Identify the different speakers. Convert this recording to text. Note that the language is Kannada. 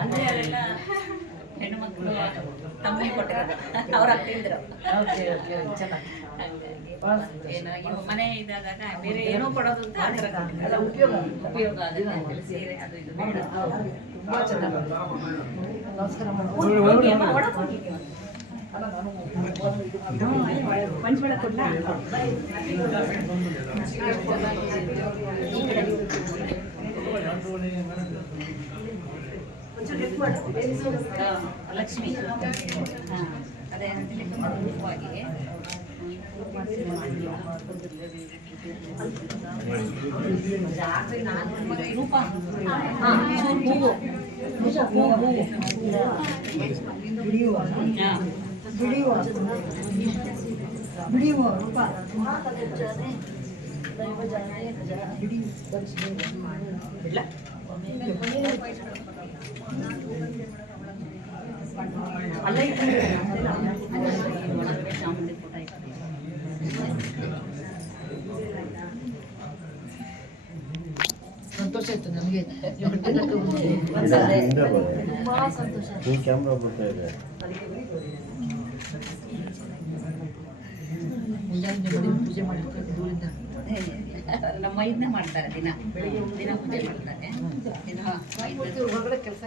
Speaker 1: ಅಂದ್ರೆ ಅವರೆಲ್ಲ ಹೆಣ್ಣು ಮಕ್ಕಳು ತಮ್ಮಿಗೆ ಕೊಟ್ಟಿರೋದು. ಅವ್ರ ಅತ್ತಿಂದ್ರು. ಏನೋ ಮನೆ ಇದಾದಾಗ ಬೇರೆ ಏನೋ ಕೊಡೋದು ಅಂತ ಉಪಯೋಗ. ಉಪಯೋಗ ಆಗುತ್ತೆ ಅಂತೇಳಿ ಸೀರೆ ಅದು ಇದು. ಬೇಡ
Speaker 2: ತುಂಬಾ ಚೆನ್ನಾಗಿ ನಮಸ್ಕಾರ
Speaker 1: ಕೊಡ್ಲಾ? ಈ ಕಡೆ. ಲಕ್ಷ್ಮಿ ಹಾ, ಅದೇ ರೂಪವಾಗಿ ರೂಪ ಹಾ, ಚೂರು ಹೂವು. ಹಾ. ಬಿಡ್ಲಾ? ಅಲ್ಲ ಇದು ಸಂತೋಷ ಆಯ್ತು ನಮಗೆ.
Speaker 3: ತುಂಬಾ ಸಂತೋಷ. ಈ ಕ್ಯಾಮ್ರಾ ಬರ್ತಾ ಇದೆ
Speaker 1: ಮುಂಜಾನೆ ಪೂಜೆ ಮಾಡಿರ್ತಾರೆ ದೂರಿಂದ ನಮ್ಮ ಇದನ್ನ ಮಾಡ್ತಾರೆ ದಿನ ದಿನ ಪೂಜೆ ಮಾಡ್ತಾರೆ ಕೆಲಸ